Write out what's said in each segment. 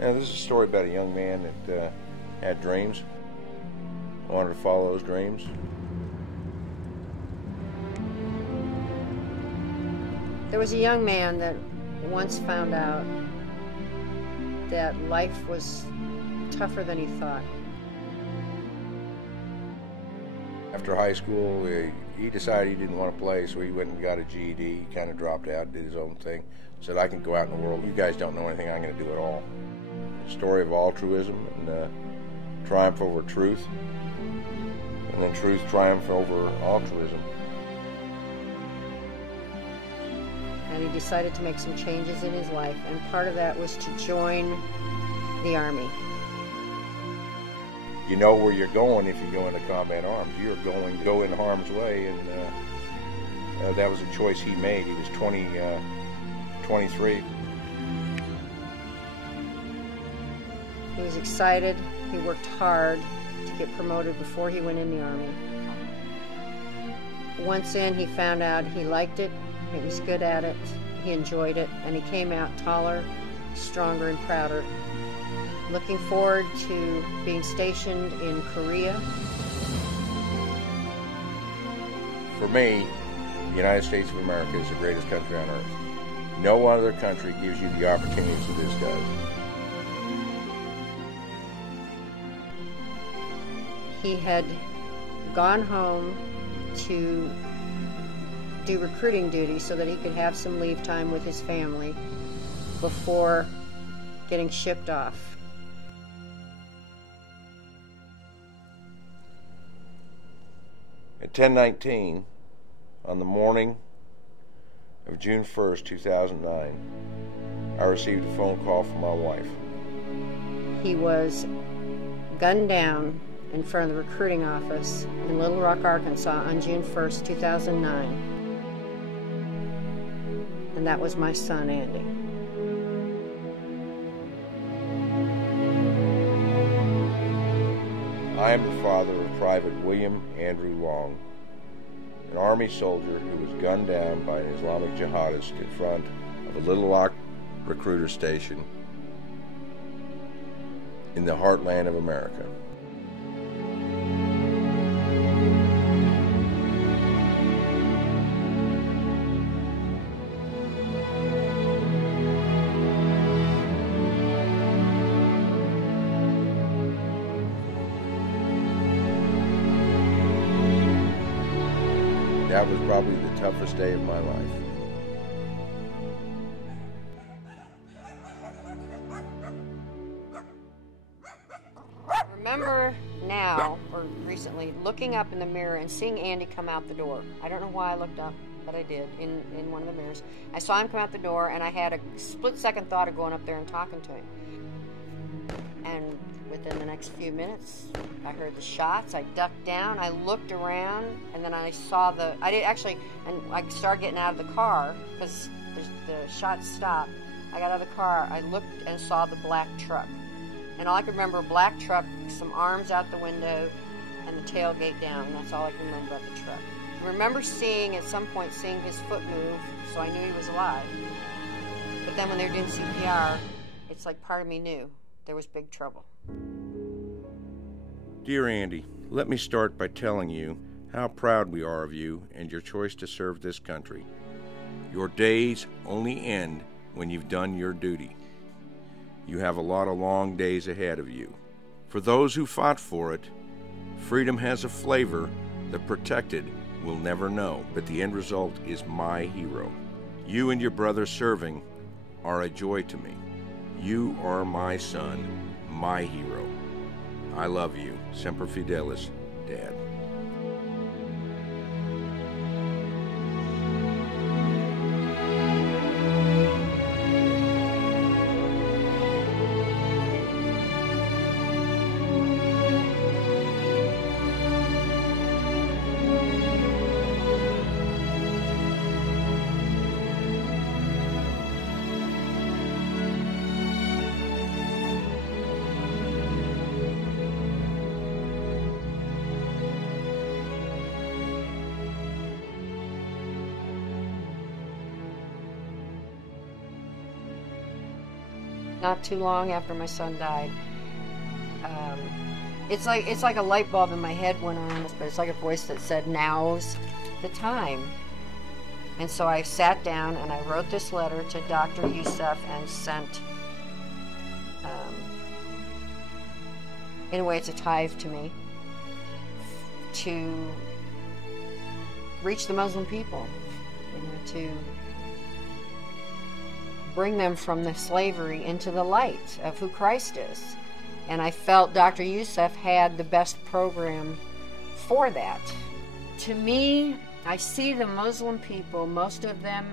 Now, this is a story about a young man that had dreams, wanted to follow those dreams. There was a young man that once found out that life was tougher than he thought. After high school, he decided he didn't want to play, so he went and got a GED. He kind of dropped out, did his own thing. Said, I can go out in the world. You guys don't know anything. I'm going to do it all. A story of altruism and triumph over truth. And then truth triumph over altruism. And he decided to make some changes in his life, and part of that was to join the Army. You know where you're going if you go into combat arms. You're going to go in harm's way, and that was a choice he made. He was 23. He was excited. He worked hard to get promoted before he went in the Army. Once in, he found out he liked it, he was good at it, he enjoyed it, and he came out taller, stronger, and prouder. Looking forward to being stationed in Korea. For me, the United States of America is the greatest country on earth. No other country gives you the opportunities that this does. He had gone home to do recruiting duty so that he could have some leave time with his family before getting shipped off. At 10:19, on the morning of June 1st, 2009, I received a phone call from my wife. He was gunned down in front of the recruiting office in Little Rock, Arkansas on June 1st, 2009. And that was my son, Andy. I am the father of Private William Andrew Long, an Army soldier who was gunned down by an Islamic jihadist in front of a Little Rock recruiter station in the heartland of America. That was probably the toughest day of my life. I remember now, or recently, looking up in the mirror and seeing Andy come out the door. I don't know why I looked up, but I did, in one of the mirrors. I saw him come out the door, and I had a split-second thought of going up there and talking to him. And within the next few minutes, I heard the shots. I ducked down. I looked around, and then I saw and I started getting out of the car because the shots stopped. I got out of the car. I looked and saw the black truck, and all I could remember: black truck, some arms out the window, and the tailgate down. And that's all I can remember about the truck. I remember at some point seeing his foot move, so I knew he was alive. But then when they were doing CPR, it's like part of me knew there was big trouble. Dear Andy, let me start by telling you how proud we are of you and your choice to serve this country. Your days only end when you've done your duty. You have a lot of long days ahead of you. For those who fought for it, freedom has a flavor the protected will never know, but the end result is my hero. You and your brother serving are a joy to me. You are my son, my hero. I love you. Semper Fidelis, Dad. not too long after my son died. It's like a light bulb in my head went on, but it's like a voice that said, "Now's the time." And so I sat down and I wrote this letter to Dr. Youssef and sent, in a way it's a tithe to me, to reach the Muslim people, to bring them from the slavery into the light of who Christ is. And I felt Dr. Youssef had the best program for that. To me, I see the Muslim people, most of them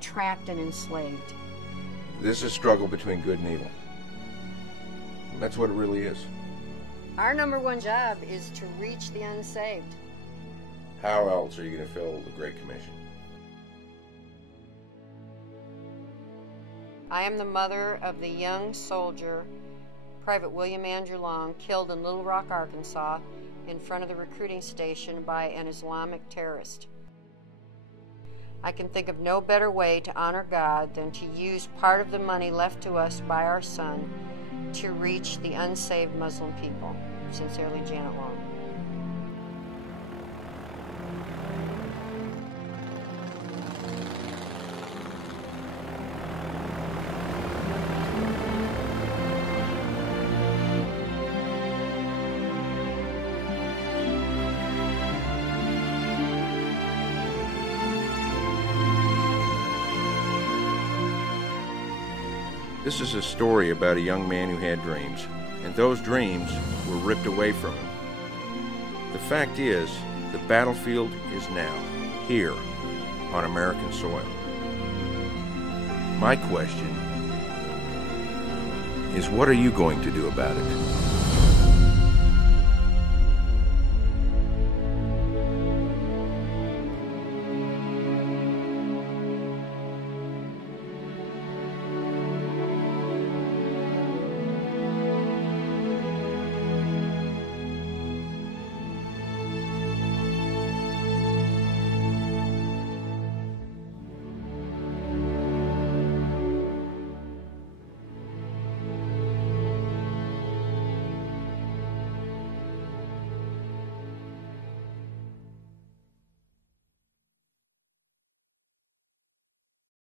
trapped and enslaved. This is a struggle between good and evil. That's what it really is. Our number one job is to reach the unsaved. How else are you going to fill the Great Commission? I am the mother of the young soldier, Private William Andrew Long, killed in Little Rock, Arkansas, in front of the recruiting station by an Islamic terrorist. I can think of no better way to honor God than to use part of the money left to us by our son to reach the unsaved Muslim people. Sincerely, Janet Long. This is a story about a young man who had dreams, and those dreams were ripped away from him. The fact is, the battlefield is now, here, on American soil. My question is, what are you going to do about it?